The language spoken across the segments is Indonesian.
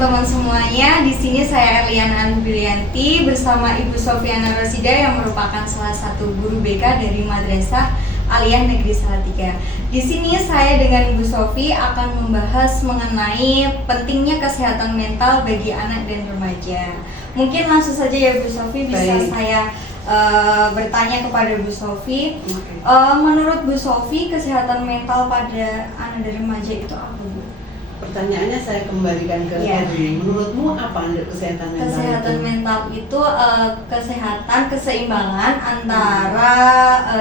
teman-teman semuanya. Di sini saya Erliana Andrianti bersama Ibu Sofiana Rosida yang merupakan salah satu guru BK dari Madrasah Aliyah Negeri Salatiga. Di sini saya dengan Ibu Sofi akan membahas mengenai pentingnya kesehatan mental bagi anak dan remaja. Mungkin langsung saja ya Bu Sofi, bisa saya bertanya kepada Bu Sofi. Menurut Bu Sofi, kesehatan mental pada anak dan remaja itu apa, Bu? Pertanyaannya saya kembalikan ke Erli. Menurutmu apa kesehatan mental? Kesehatan mental itu kesehatan, keseimbangan antara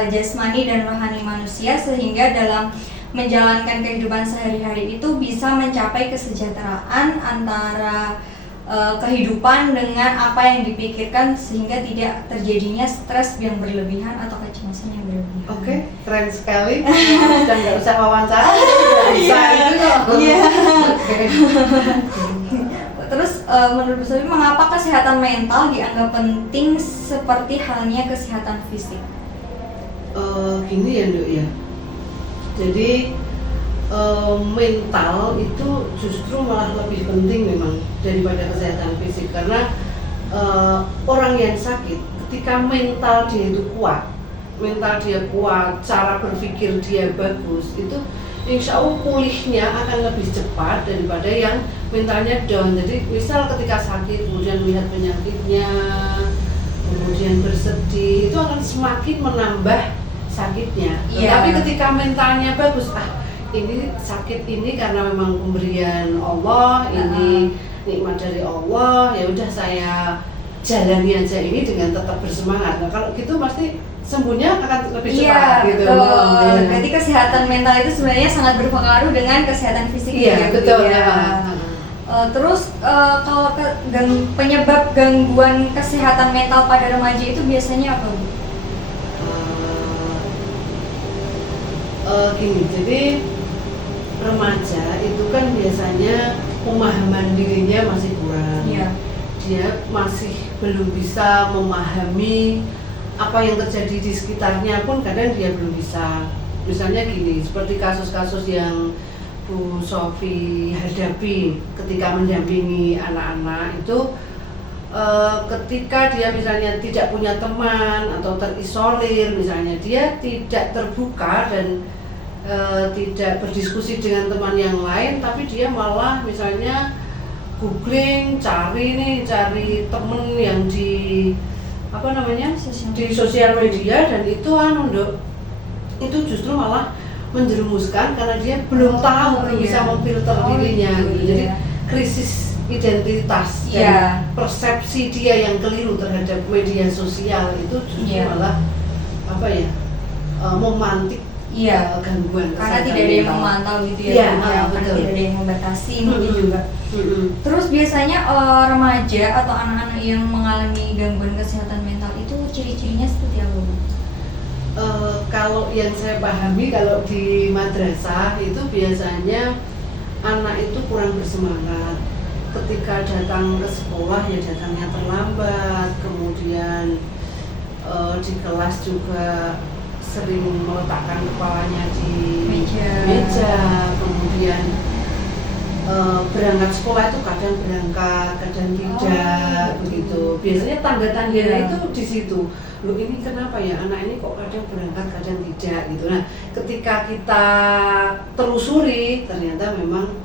jasmani dan rohani manusia, sehingga dalam menjalankan kehidupan sehari-hari itu bisa mencapai kesejahteraan antara kehidupan dengan apa yang dipikirkan, sehingga tidak terjadinya stres yang berlebihan atau kecemasan yang berlebihan. Oke, keren sekali. Dan nggak usah wawancara, bisa itu kok. Iya. Terus menurut Bu Sofi, mengapa kesehatan mental dianggap penting seperti halnya kesehatan fisik? Gini ya, Nduk ya. Jadi mental itu justru malah lebih penting memang daripada kesehatan fisik, karena orang yang sakit ketika mental dia itu kuat, cara berpikir dia bagus, itu insya Allah pulihnya akan lebih cepat daripada yang mentalnya down. Jadi misal ketika sakit kemudian melihat penyakitnya, kemudian bersedih, itu akan semakin menambah sakitnya. Tapi ketika mentalnya bagus, ini sakit ini karena memang pemberian Allah, ini nikmat dari Allah, ya udah saya jalani aja ini dengan tetap bersemangat. Nah kalau gitu pasti sembuhnya akan lebih cepat gitu. Berarti kesehatan mental itu sebenarnya sangat berpengaruh dengan kesehatan fisik. Iya, betul. Terus kalau penyebab gangguan kesehatan mental pada remaja itu biasanya apa, Bu? Gini, jadi remaja itu kan biasanya pemahaman dirinya masih kurang. Dia masih belum bisa memahami apa yang terjadi di sekitarnya pun kadang dia belum bisa. Misalnya gini, seperti kasus-kasus yang Bu Sofi hadapi ketika mendampingi anak-anak itu, ketika dia misalnya tidak punya teman atau terisolir, misalnya dia tidak terbuka dan tidak berdiskusi dengan teman yang lain, tapi dia malah misalnya googling, cari temen yang di di sosial media, dan itu itu justru malah menjerumuskan karena dia belum bisa memfilter dirinya gitu. Jadi krisis identitas dan persepsi dia yang keliru terhadap media sosial itu justru malah memantik gangguan karena tidak ada yang memantau gitu ya, karena tidak ada yang membatasi mungkin juga. Terus biasanya remaja atau anak-anak yang mengalami gangguan kesehatan mental itu ciri-cirinya seperti apa, Bu? Kalau yang saya pahami, kalau di madrasah itu biasanya anak itu kurang bersemangat ketika datang ke sekolah, ya datangnya terlambat, kemudian di kelas juga sering meletakkan kepalanya di meja, kemudian berangkat sekolah itu kadang berangkat, kadang tidak, begitu. Biasanya tanda-tandanya itu di situ. Loh, ini kenapa ya anak ini kok kadang berangkat, kadang tidak gitu. Nah, ketika kita telusuri ternyata memang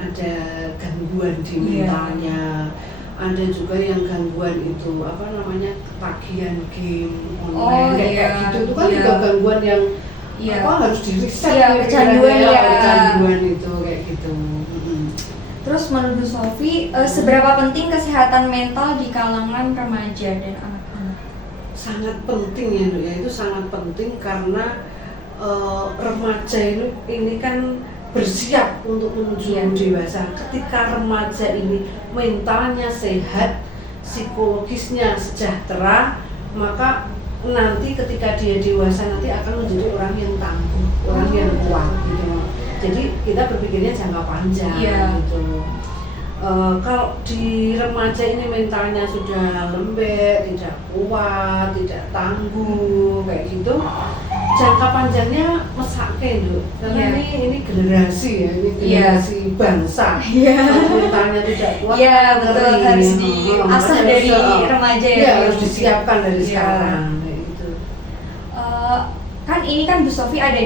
ada gangguan di mentalnya. Ada juga yang gangguan itu ketagihan game online kayak gitu. Itu kan juga gangguan yang harus diriset, kecanduan itu kayak gitu. Terus menurut Sofi, seberapa penting kesehatan mental di kalangan remaja dan anak-anak? Sangat penting ya, Nduk ya. Itu sangat penting karena remaja ini kan bersiap untuk menuju dewasa. Ketika remaja ini mentalnya sehat, psikologisnya sejahtera, maka nanti ketika dia dewasa nanti akan menjadi orang yang tangguh, orang yang kuat gitu. Jadi kita berpikirnya jangka panjang gitu. Kalau di remaja ini mentalnya sudah lembek, tidak kuat, tidak tangguh kayak gitu, jangka panjangnya pakai Dok, karena Iya. ini generasi ya, ini generasi bangsa. Iya. Kalau mentalnya tidak kuat, Iya, betul, ngeri. harus diasah dari remaja ya, Iya, Bu. harus disiapkan dari Iya. sekarang kayak gitu. Kan ini kan Bu Sofi ada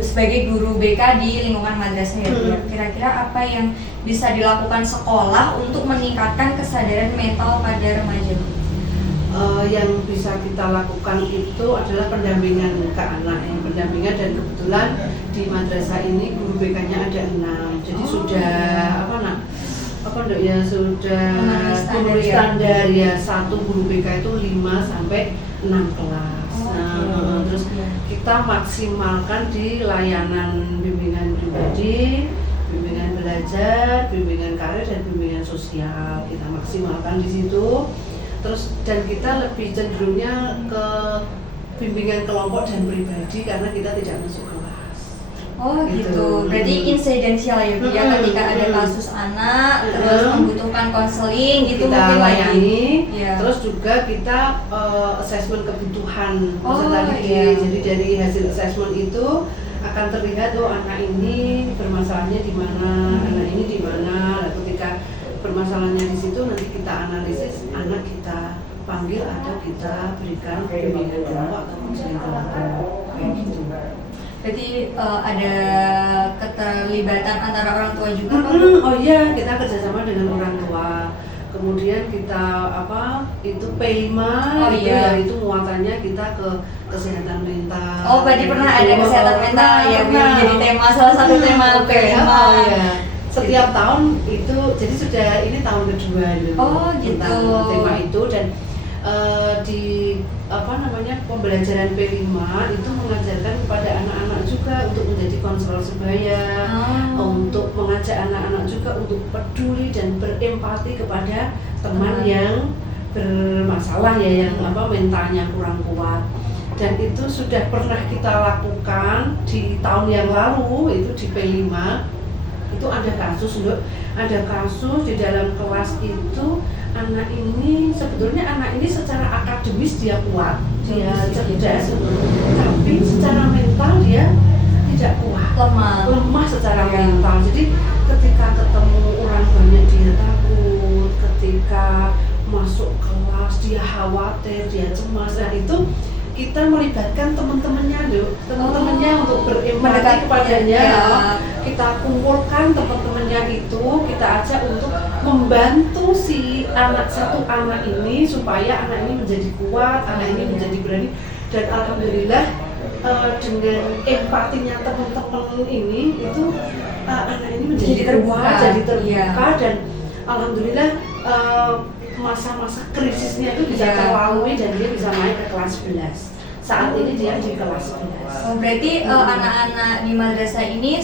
sebagai guru BK di lingkungan madrasah ya Bu. Kira-kira apa yang bisa dilakukan sekolah untuk meningkatkan kesadaran mental pada remaja Bu? Yang bisa kita lakukan itu adalah pendampingan ke anak ya, pendampingan, dan kebetulan di madrasah ini guru BK-nya ada 6, jadi sudah Dok ya, sudah memenuhi standar ya, satu guru BK itu 5 sampai 6 kelas. Terus kita maksimalkan di layanan bimbingan pribadi, bimbingan belajar, bimbingan karir, dan bimbingan sosial, kita maksimalkan di situ. Terus dan kita lebih cenderungnya ke bimbingan kelompok dan pribadi karena kita tidak masuk kelas. Oh gitu, berarti insidensial ya Bu ya, ketika ada kasus anak terus membutuhkan konseling gitu Kita mungkin layani, Iya. terus juga kita assessment kebutuhan Oh, peserta didik. iya. Jadi dari hasil assessment itu akan terlihat anak ini bermasalahnya di mana, anak ini di mana. Nah, ketika permasalahannya di situ nanti kita analisis, anak kita panggil atau kita berikan bimbingan kelompok atau konseling kelompok kayak gitu. Berarti ada keterlibatan antara orang tua juga Pak Bu? Oh iya, kita kerjasama dengan orang tua. Kemudian kita itu P5 Oh, itu iya. ya, itu muatannya kita ke kesehatan mental. Oh berarti pernah ada kesehatan mental ya Bu, yang jadi tema, salah satu tema Oke, P5. oh iya. Setiap tahun itu, jadi sudah ini tahun kedua dulu. Oh, gitu. Tentang tema itu, dan di pembelajaran P5 itu mengajarkan kepada anak-anak juga untuk menjadi konselor sebaya, untuk mengajak anak-anak juga untuk peduli dan berempati kepada teman yang bermasalah ya, yang mentalnya kurang kuat. Dan itu sudah pernah kita lakukan di tahun yang lalu, itu di P5 itu ada kasus di dalam kelas itu. Anak ini secara akademis dia kuat, dia cerdas, tapi secara mental dia tidak kuat, lemah secara mental. Jadi ketika ketemu orang banyak dia takut, ketika masuk kelas dia khawatir, dia cemas. Nah itu kita melibatkan teman-temannya untuk berempati kepadanya. Kita kumpulkan teman-temannya itu, kita ajak untuk membantu si satu anak ini supaya anak ini menjadi kuat, anak ini menjadi berani. Dan alhamdulillah dengan empatinya teman-teman ini itu anak ini menjadi terbuka, dan alhamdulillah masa-masa krisisnya itu bisa terlalui dan dia bisa naik ke kelas 11. Saat ini dia di kelas 11. Oh, berarti anak-anak di madrasah ini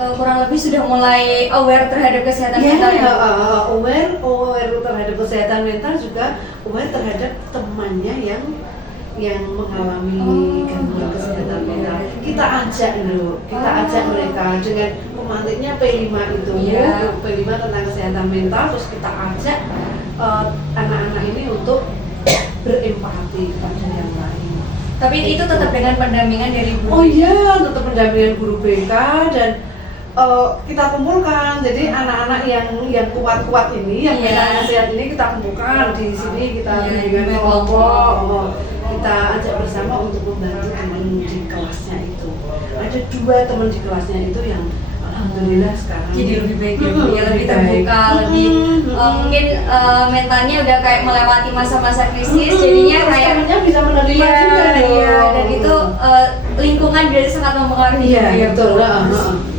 kurang lebih sudah mulai aware terhadap kesehatan mental ya? Aware terhadap kesehatan mental, juga aware terhadap temannya yang mengalami gangguan kesehatan mental. Kita ajak mereka dengan pemantiknya P5 itu, P5 tentang kesehatan mental, terus kita ajak anak-anak ini untuk berempati kepada yang lain. Tapi itu tetap dengan pendampingan dari guru? Oh iya, tetap pendampingan guru BK, dan kita kumpulkan. Jadi anak-anak yang kuat-kuat ini, yang sehat ini kita kumpulkan di sini, kita bimbingan kelompok, kita ajak bersama untuk membantu teman di kelasnya itu. Ada 2 teman di kelasnya itu yang alhamdulillah sekarang jadi lebih baik ya, lebih terbuka, lebih mungkin mentalnya udah kayak melewati masa-masa krisis, jadinya kayak bisa menerima juga. Dan itu lingkungan jadi sangat mempengaruhi ya, betul.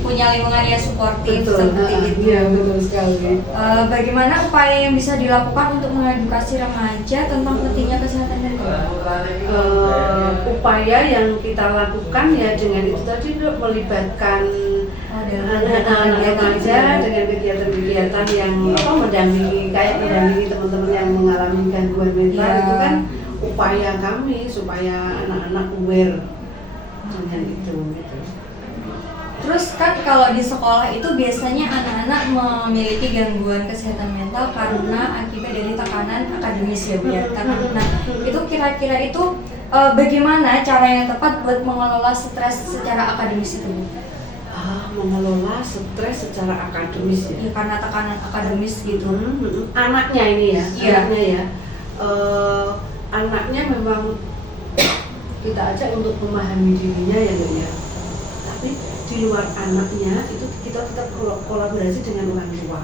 Punya lingkungan yang suportif seperti itu. Iya, betul sekali. Bagaimana upaya yang bisa dilakukan untuk mengedukasi remaja tentang pentingnya kesehatan mental? Upaya yang kita lakukan ya dengan itu tadi, melibatkan anak-anak remaja dengan kegiatan-kegiatan yang mendampingi teman-teman yang mengalami gangguan mental. Itu kan upaya kami supaya anak-anak aware dengan itu gitu. Terus kan kalau di sekolah itu biasanya anak-anak memiliki gangguan kesehatan mental karena akibat dari tekanan akademis ya Bu ya. Nah itu kira-kira itu bagaimana cara yang tepat buat mengelola stres secara akademis itu, Bu? Mengelola stres secara akademis ya. Ya, karena tekanan akademis gitu. Anaknya ini ya, Iya. anaknya ya. Anaknya memang kita ajak untuk memahami dirinya ya Bu ya. Tapi di luar anaknya itu kita tetap kolaborasi dengan orang tua.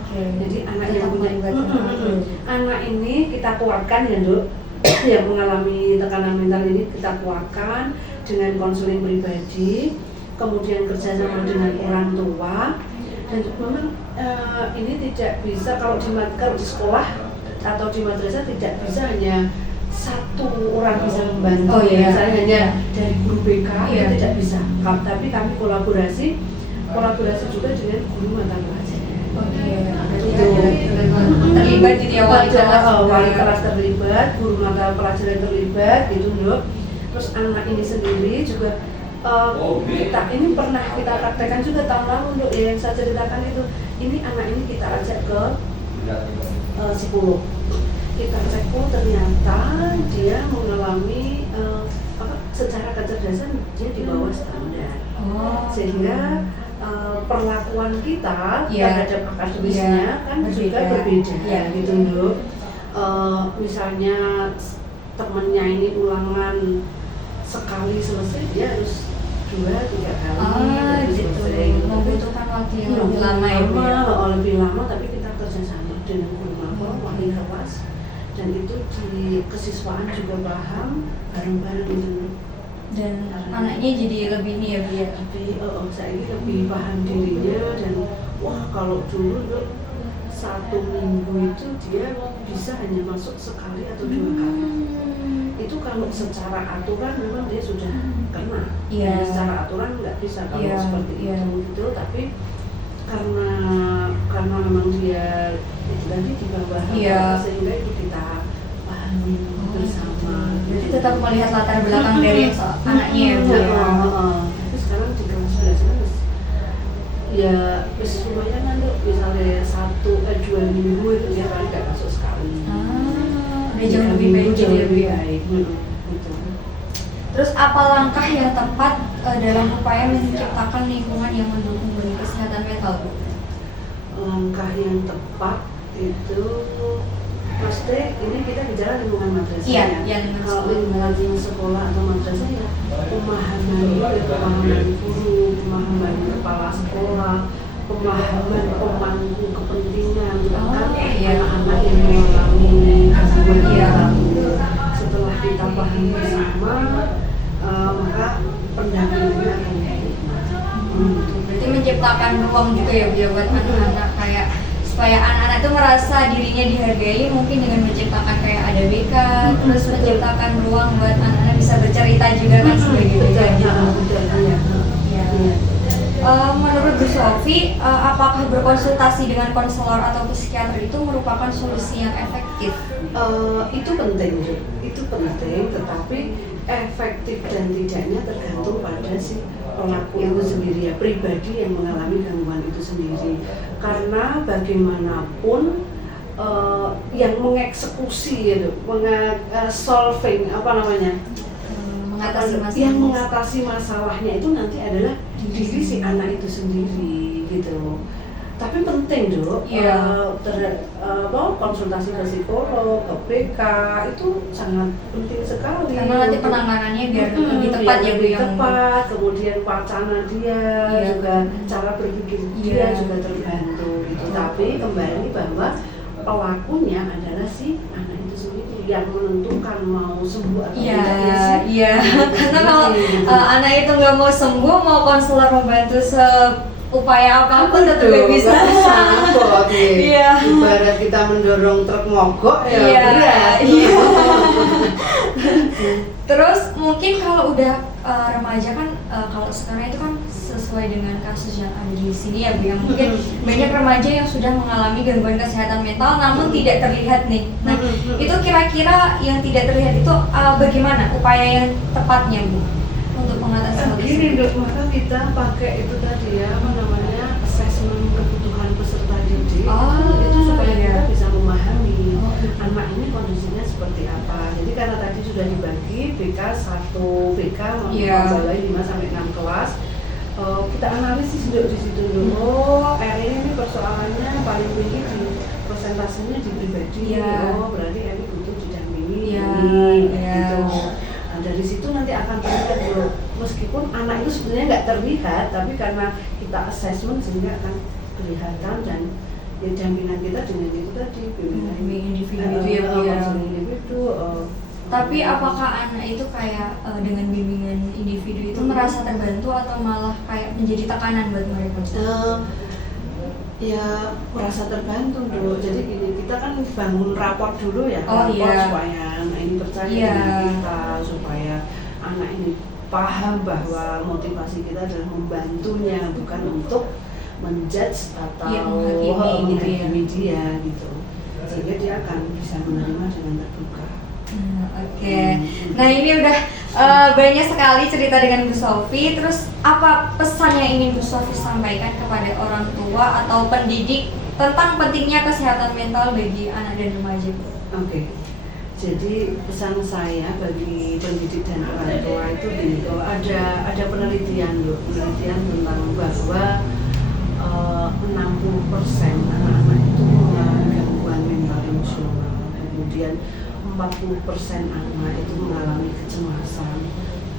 Oke. Jadi anak Tetap yang punya melibatkan orang tua. anak ini kita kuatkan ya Dok. Yang mengalami tekanan mental ini kita kuatkan dengan konseling pribadi, kemudian kerjasama dengan orang tua. Dan memang ini tidak bisa kalau di sekolah atau di madrasah tidak bisa hanya satu orang bisa membantu. Oh, iya. Misalnya hanya dari guru BK Iya. tidak bisa. Tapi kami kolaborasi juga dengan guru mata pelajaran. Oke. Berarti Itu. terlibat gitu ya wali kelas. Wali kelas terlibat, guru mata pelajaran terlibat gitu Dok. Terus anak ini sendiri juga kita ini pernah kita praktekkan juga tahun lalu Dok, yang saya ceritakan itu. Ini anak ini kita ajak ke psikolog. Kita cek ternyata dia mengalami secara kecerdasan dia di bawah standar. Sehingga perlakuan kita terhadap akademisnya kan juga berbeda gitu Dok. Misalnya temennya ini ulangan sekali selesai, dia harus 2-3 kali gitu. selesai. Membutuhkan waktu yang lebih lama ya, Bu ya. Lebih lama, tapi kita kerjasama dengan guru mapel, wali kelas, dan itu di kesiswaan juga paham bareng-bareng gitu. Dan anaknya jadi lebih nih ya, Bu ya. Tapi saya ini lebih paham dirinya dan wah kalau dulu Dok, 1 minggu itu dia bisa hanya masuk sekali atau 2 kali. Itu kalau secara aturan memang dia sudah kena. Iya. Secara aturan nggak bisa kalau seperti itu gitu. Tapi karena memang dia itu tadi di bawah sehingga itu kita pahami bersama. Jadi tetap melihat latar belakang dari anaknya ya, Bu ya. Tapi sekarang di kelas 11 ya lumayan kan Dok, misalnya 2 minggu itu dia paling nggak masuk sekali. Udah jauh lebih baik jadi lebih baik. Gitu. Terus apa langkah yang tepat dalam upaya menciptakan lingkungan yang mendukung bagi kesehatan mental, Bu? Langkah yang tepat itu pasti ini kita bicara lingkungan madrasah Iya, ya. lingkungan Kalau sekolah. lingkungan sekolah atau madrasah ya pemahaman guru, pemahaman kepala sekolah, pemahaman pemangku kepentingan tentang anak-anak yang mengalami gangguan mental. Setelah kita pahami bersama, maka pendampingannya akan baik. Berarti menciptakan ruang juga ya, Bu ya, buat anak-anak kayak supaya anak-anak itu merasa dirinya dihargai, mungkin dengan menciptakan kayak ada BK, terus menciptakan ruang buat anak-anak bisa bercerita juga kan sebagai BK gitu. Menurut Bu Sofi, apakah berkonsultasi dengan konselor atau psikiater itu merupakan solusi yang efektif? Itu penting, tetapi efektif dan tidaknya tergantung pada si pelaku itu sendiri ya, pribadi yang mengalami gangguan itu sendiri. Karena bagaimanapun yang mengeksekusi itu, solving yang mengatasi masalahnya itu nanti adalah diri si anak itu sendiri gitu. Tapi penting Dok, konsultasi ke psikolog, ke BK itu sangat penting sekali. Karena nanti penanganannya biar lebih tepat ya, Bu, yang tepat, kemudian wacana dia juga, cara berpikir dia juga terbantu gitu. Tapi kembali bahwa pelakunya adalah si anak itu sendiri yang menentukan mau sembuh atau tidak. Iya. Karena kalau anak itu nggak mau sembuh, mau konselor membantu upaya apapun tetap gak bisa. Iya. Ibarat kita mendorong truk mogok ya. Iya. Terus mungkin kalau udah remaja kan, kalau sekarang itu kan sesuai dengan kasus yang ada di sini ya, Bu, yang mungkin banyak remaja yang sudah mengalami gangguan kesehatan mental namun tidak terlihat nih. Nah, itu kira-kira yang tidak terlihat itu bagaimana upaya yang tepatnya, Bu, untuk mengatasi hal Gini tersebut? Dok, maka kita pakai itu tadi ya, asesmen kebutuhan peserta didik itu supaya kita bisa memahami ini, anak ini kondisinya seperti apa. Jadi karena tadi sudah dibagi BK 1 BK membalai 5 sampai 6 kelas. Kita analisis dulu di situ dulu. Oh, ini persoalannya paling tinggi di persentasenya di pribadi. Oh, berarti ini butuh didampingi. Gitu. Nah, dari situ nanti akan terlihat dulu. Meskipun anak itu sebenarnya nggak terlihat, tapi karena kita assessment sehingga akan kelihatan dan ya jaminan kita dengan itu tadi bimbingan individu. Tapi apakah anak itu kayak dengan bimbingan individu itu merasa terbantu atau malah kayak menjadi tekanan buat mereka? Ya merasa terbantu dulu. Jadi gini, kita kan bangun raport dulu ya, supaya anak ini percaya dengan kita, supaya anak ini paham bahwa motivasi kita adalah membantunya, bukan untuk menjudge atau menghakimi dia gitu. Sehingga dia akan bisa menerima dengan terbuka. Nah ini udah banyak sekali cerita dengan Bu Sofi. Terus apa pesan yang ingin Bu Sofi sampaikan kepada orang tua atau pendidik tentang pentingnya kesehatan mental bagi anak dan remaja? Jadi pesan saya bagi pendidik dan orang tua itu gini, bahwa ada penelitian tentang bahwa 60% anak-anak itu mengalami gangguan mental emosional, kemudian 40% anak itu mengalami kecemasan,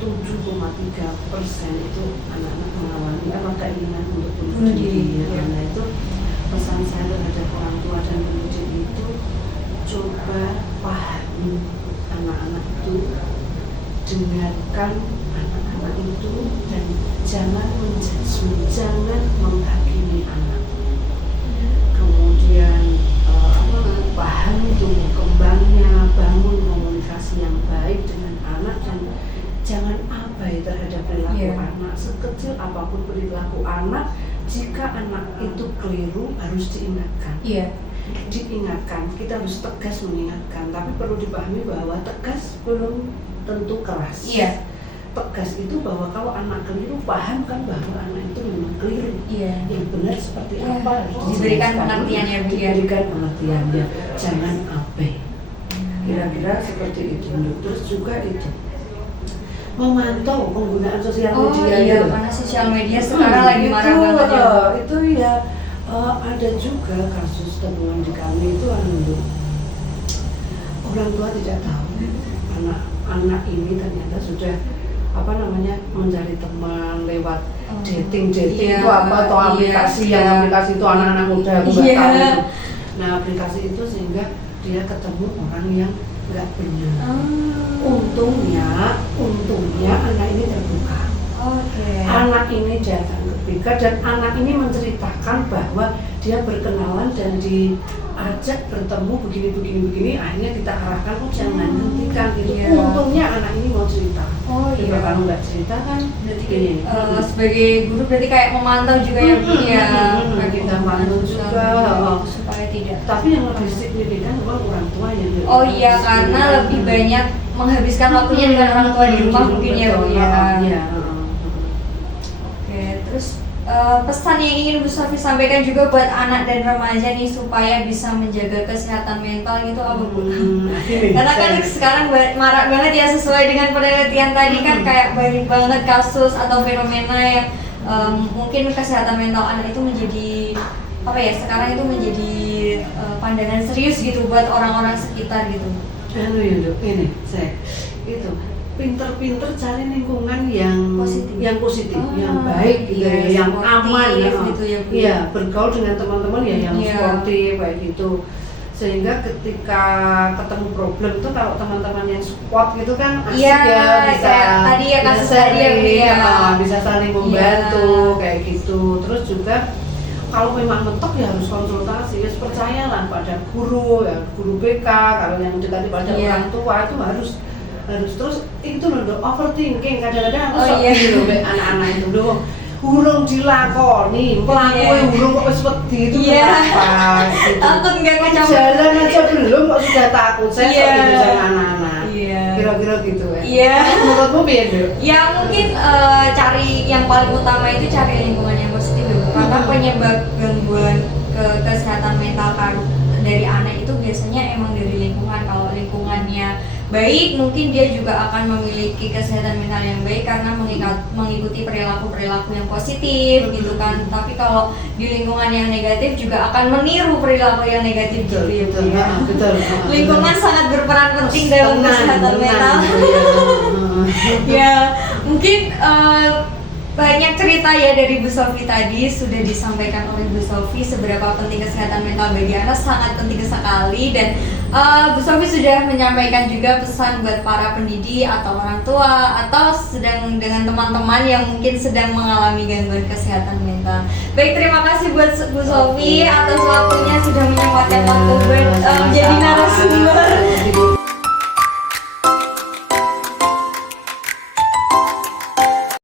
7,3% itu anak-anak mengalami keinginan untuk bunuh diri. Karena itu pesan saya terhadap orang tua dan pendidik itu, coba pahami anak-anak itu, dengarkan anak-anak itu, dan jangan menjudge, jangan menghakimi anak. Kemudian pahami tumbuh kembangnya, bangun komunikasi yang baik dengan anak, dan jangan abai terhadap perilaku anak. Sekecil apapun perilaku anak, jika anak itu keliru harus diingatkan. Diingatkan, kita harus tegas mengingatkan, tapi perlu dipahami bahwa tegas belum tentu keras. Tegas itu bahwa kalau anak keliru, paham kan bahwa anak itu memang keliru. Yang benar seperti apa harus diberikan pengertiannya, diberikan pengertiannya, jangan abai. Kira-kira seperti itu. Terus juga itu memantau penggunaan sosial media. Karena sosial media sekarang lagi marah banget ya. Itu ya ada juga kasus temuan di kami itu orang tua tidak tahu anak ini ternyata sudah mencari teman lewat dating itu apa atau aplikasi aplikasi itu anak-anak muda aku nggak tahu itu. Nah aplikasi itu sehingga dia ketemu orang yang nggak benar. Untungnya anak ini terbuka. Anak ini datang ke BK dan anak ini menceritakan bahwa dia berkenalan dan diajak bertemu begini, akhirnya kita arahkan, jangan hentikan gitu. Untungnya anak ini mau cerita. Kalau nggak cerita kan berarti sebagai guru berarti kayak memantau juga kita pantau juga supaya tidak. Tapi yang lebih signifikan memang orang tua yang karena lebih banyak menghabiskan waktunya dengan orang tua di rumah mungkin ya Bu ya. Terus pesan yang ingin Bu Sofi sampaikan juga buat anak dan remaja nih supaya bisa menjaga kesehatan mental gitu apa Bu? Karena kan sekarang marak banget ya, sesuai dengan penelitian tadi kan kayak banyak banget kasus atau fenomena yang mungkin kesehatan mental anak itu menjadi sekarang itu menjadi pandangan serius gitu buat orang-orang sekitar gitu. Pinter-pinter cari lingkungan yang positif, yang baik, yang aman, bergaul dengan teman-teman yang sportif kayak gitu. Sehingga ketika ketemu problem tuh kalau teman-teman yang support gitu kan asik bisa saling membantu kayak gitu. Terus juga kalau memang mentok ya harus konsultasi, percayalah pada guru BK, kalau yang mendekati pada orang tua itu harus terus itu loh overthinking kadang-kadang aku anak-anak itu loh urung dilakoni pelakunya urung kok wis wedi itu kenapa gitu. Takut nggak ngecap jalan aja belum kok sudah takut saya gitu sama anak-anak kira-kira gitu menurutmu piye Dok? Mungkin cari yang paling utama itu cari lingkungan yang positif dulu karena penyebab gangguan kesehatan mental dari anak itu biasanya emang dari lingkungan. Kalau lingkungannya baik, mungkin dia juga akan memiliki kesehatan mental yang baik karena mengikuti perilaku-perilaku yang positif gitu kan. Tapi kalau di lingkungan yang negatif juga akan meniru perilaku yang negatif gitu ya Bu ya. Betul. Lingkungan sangat berperan penting dalam kesehatan mental. Ya, mungkin banyak cerita ya dari Bu Sofi tadi sudah disampaikan oleh Bu Sofi seberapa penting kesehatan mental bagi anak, sangat penting sekali. Dan Bu Sofi sudah menyampaikan juga pesan buat para pendidik atau orang tua atau sedang dengan teman-teman yang mungkin sedang mengalami gangguan kesehatan mental. Baik, terima kasih buat Bu Sofi atas waktunya sudah menyempatkan waktu buat jadi narasumber.